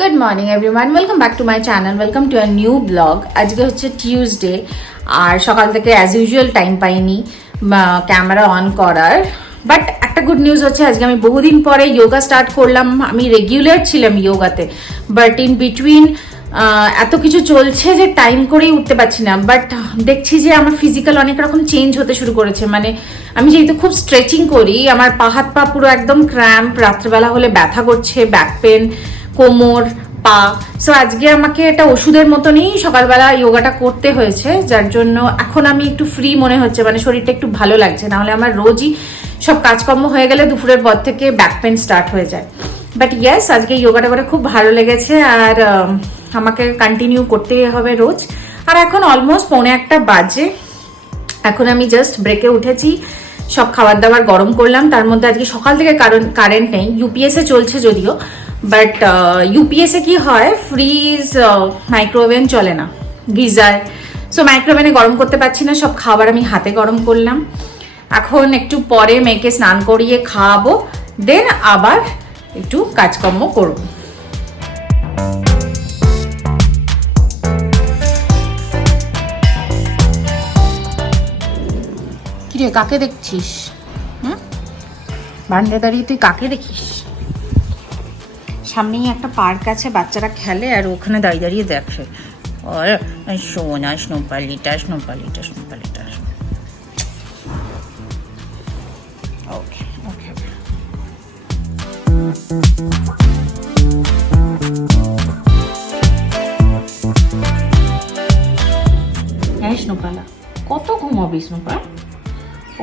Good morning everyone, welcome back to my channel, welcome to a new blog. আজকে হচ্ছে Tuesday আর সকাল থেকে as usual time পাইনি camera on করার। But একটা গুড নিউজ হচ্ছে, আজকে আমি বহুদিন পরে যোগা স্টার্ট করলাম। আমি রেগুলার ছিলাম যোগাতে, বাট ইন বিটুইন এত কিছু চলছে যে টাইম করেই উঠতে পারছি না। বাট দেখছি যে আমার ফিজিক্যাল অনেক রকম চেঞ্জ হতে শুরু করেছে। মানে আমি যেহেতু খুব স্ট্রেচিং করি, আমার হাত পা পুরো একদম ক্র্যাম্প, রাত্রেবেলা হলে ব্যথা করছে, ব্যাক পেন, কোমর, পা। সো আজকে আমাকে এটা ওষুধের মতনই সকালবেলা যোগাটা করতে হয়েছে, যার জন্য এখন আমি একটু ফ্রি মনে হচ্ছে, মানে শরীরটা একটু ভালো লাগছে। নাহলে আমার রোজই সব কাজকর্ম হয়ে গেলে দুপুরের পর থেকে ব্যাক পেন স্টার্ট হয়ে যায়। বাট ইয়েস, আজকে যোগাটা করে খুব ভালো লেগেছে আর আমাকে কন্টিনিউ করতেই হবে রোজ। আর এখন অলমোস্ট 1:45 বাজে। এখন আমি জাস্ট ব্রেকে উঠেছি, সব খাবার দাবার গরম করলাম। তার মধ্যে আজকে সকাল থেকে কারেন্ট নেই, ইউপিএসে চলছে যদিও, বাট ইউপিএসে কি হয়, ফ্রিজ মাইক্রোওভেন চলে না, গিজার। সো মাইক্রোওভেনে গরম করতে পারছি না, সব খাবার আমি হাতে গরম করলাম। এখন একটু পরে মেয়েকে স্নান করিয়ে খাওয়াবো, দেন আবার একটু কাজকর্ম করবো। কিরে, কাকে দেখছিস? বারান্দায় দাঁড়িয়ে তুই কাকে দেখিস? সামনেই একটা পার্ক আছে, বাচ্চারা খেলে আর ওখানে দাঁড়িয়ে দাঁড়িয়ে দেখে। সোনা স্নোপালিটা স্নোপালিটা স্নোপালিটা। ওকে ওকে। হ্যাঁ স্নোপালা, কত ঘুমাবি স্নোপা?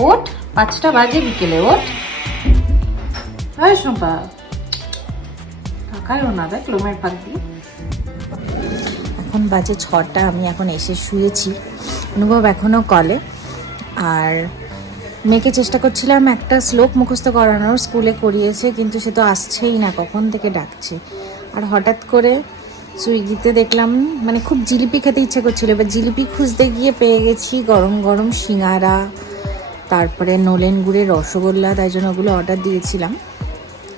ওঠ, 5টা বাজে বিকেলে, ওঠ। হ্যাঁ স্নোপা, কাকায়ও না দেখ লোমের ফাঁক দিয়ে। এখন বাজে 6টা, আমি এখন এসে শুয়েছি। অনুভব এখনও কলে। আর মেয়েকে চেষ্টা করছিলাম একটা শ্লোক মুখস্থ করানোর, স্কুলে করিয়েছে কিন্তু সে তো আসছেই না, কখন থেকে ডাকছে। আর হঠাৎ করে সুইগিতে দেখলাম, মানে খুব জিলিপি খেতে ইচ্ছে করছিল। এবার জিলিপি খুঁজতে গিয়ে পেয়ে গেছি গরম গরম সিঙ্গারা, তারপরে নলেন গুড়ের রসগোল্লা। তাই জন্য ওগুলো অর্ডার দিয়েছিলাম,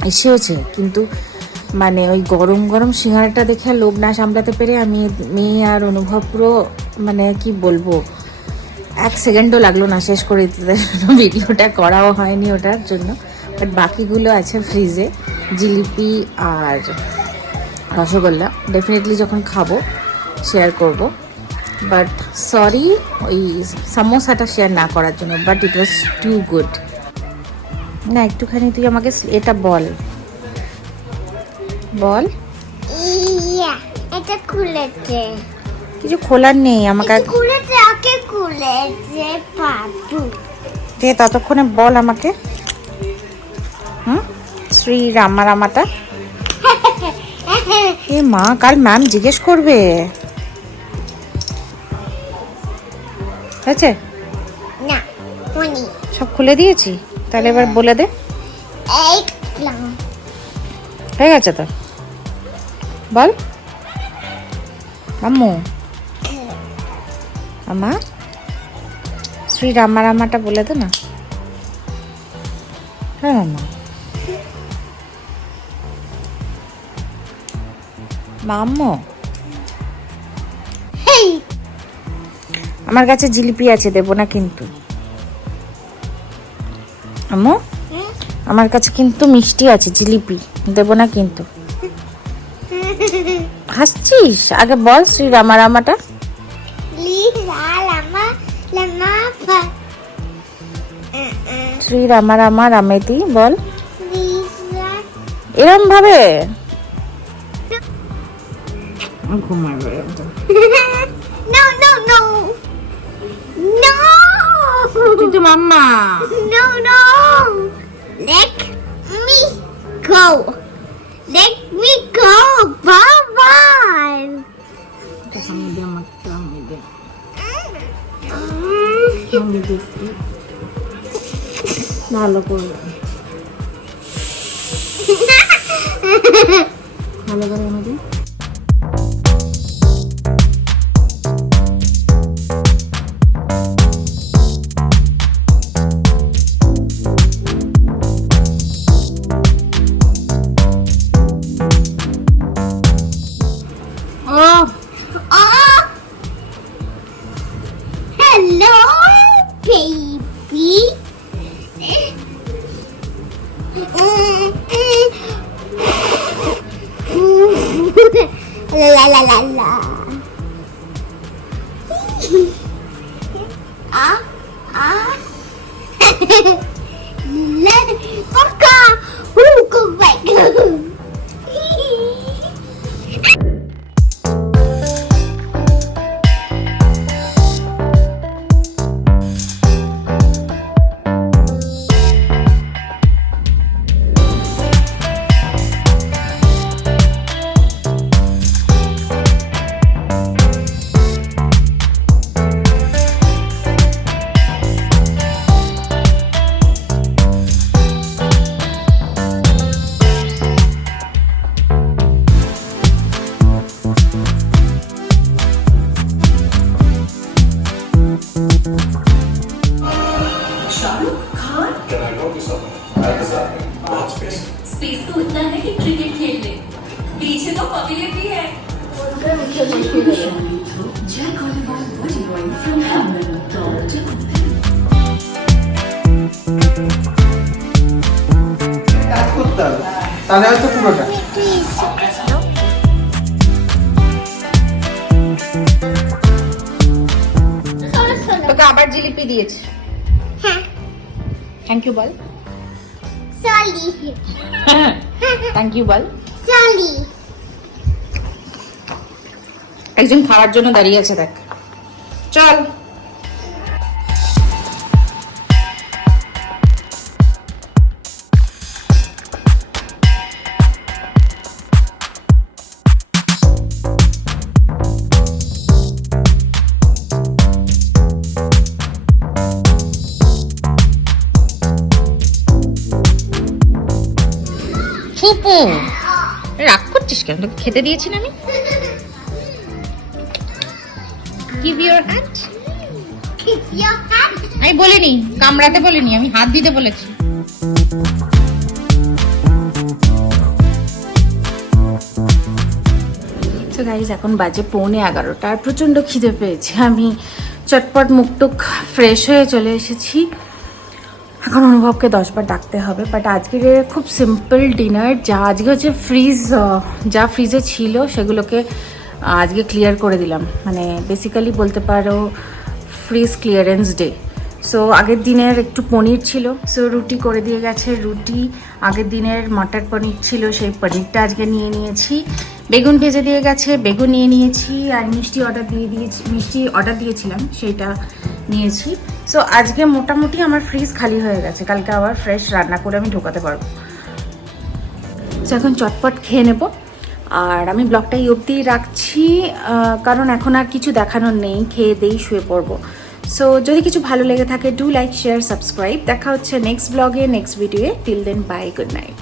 এসেওছে। কিন্তু মানে ওই গরম গরম সিঙ্গারাটা দেখে লোভ না সামলাতে পেরে আমি, মেয়ে আর অনুভব পুরো, মানে কি বলবো, 1 সেকেন্ডও লাগলো না শেষ করে দিতে। ভিডিওটা করাও হয়নি ওটার জন্য। বাট বাকিগুলো আছে ফ্রিজে, জিলিপি আর রসগোল্লা। ডেফিনেটলি যখন খাবো শেয়ার করব। বাট সরি ওই সামোসাটা শেয়ার না করার জন্য, but it was too good. না একটুখানি তুই আমাকে এটা বল বল। এটা খুলেছে, কিছু খোলার নেই, আমাকে খুলেছে, ওকে খুলেছে বাবু। দে ততক্ষণে বল আমাকে। শ্রী রামারামাটা। এ মা, কাল ম্যাম জিজ্ঞেস করবে। আছে না মনি, সব খুলে দিয়েছি, তাহলে এবার বলে দে। এই হয়ে গেছে তো, বল আম্মু। আমা, শ্রী রামারামাটা বলে দে না। হ্যাঁ মামা। মাম্মু, আমার কাছে জিলিপি আছে, দেবো না কিন্তু। আম্মু, আমার কাছে কিন্তু মিষ্টি আছে, জিলিপি দেবো না কিন্তু। হাসছিস? আগে বল শ্রী রামারামাটা। শ্রী রামারামা রামেতি বল, এরম ভাবে ঘুমাবে। No, no, no. No. তুই তো মাম্মা। No, no. Let me go. Let me go. Bye-bye. ভালো করবে, ভালো করে আমাদের। La la la la. Ah ah. Let Paka. Go back. Can I go to somewhere? At the side. बहुत space. Space तो इतना है कि क्रिकेट खेल ले पीछे तो पवेलियन भी है কাজ করতে হবে তাহলে হয়তো পুরোটা তোকে আবার জিলিপি দিয়েছে থ্যাংক ইউ বল Sorry. থ্যাংক ইউ বল Sorry. একজন খাওয়ার জন্য দাঁড়িয়ে আছে দেখ চল ফুপু রাগ করছিস কেন তোকে খেতে দিয়েছি না আমি give your hand Your hand. আমি বলিনি কামড়াতে বলিনি আমি হাত দিতে বলেছি তো গাইজ এখন বাজে 11:15 আর প্রচণ্ড খিদে পেয়েছে আমি চটপট মুখটুক ফ্রেশ হয়ে চলে এসেছি এখন অনুভবকে 10 বার ডাকতে হবে বাট আজকের খুব সিম্পল ডিনার যা আজকে হচ্ছে যা ফ্রিজে ছিল সেগুলোকে আজকে ক্লিয়ার করে দিলাম মানে বেসিক্যালি বলতে পারো ফ্রিজ ক্লিয়ারেন্স ডে সো আগের দিনের একটু পনির ছিল সো রুটি করে দিয়ে গেছে রুটি আগের দিনের মটর পনির ছিল সেই পনিরটা আজকে নিয়ে নিয়েছি বেগুন ভেজে দিয়ে গেছে বেগুন নিয়ে নিয়েছি আর মিষ্টি অর্ডার দিয়েছিলাম সেইটা নিয়েছি সো আজকে মোটামুটি আমার ফ্রিজ খালি হয়ে গেছে কালকে আবার ফ্রেশ রান্না করে আমি ঢোকাতে পারবো সো এখন চটপট খেয়ে নেব আর আমি ব্লগটা এই অবধিই রাখছি কারণ এখন আর কিছু দেখানোর নেই খেয়ে দেই শুয়ে পড়বো সো যদি কিছু ভালো লেগে থাকে ডু লাইক শেয়ার সাবস্ক্রাইব দেখা হচ্ছে নেক্সট ব্লগে নেক্সট ভিডিওয়ে till then bye good night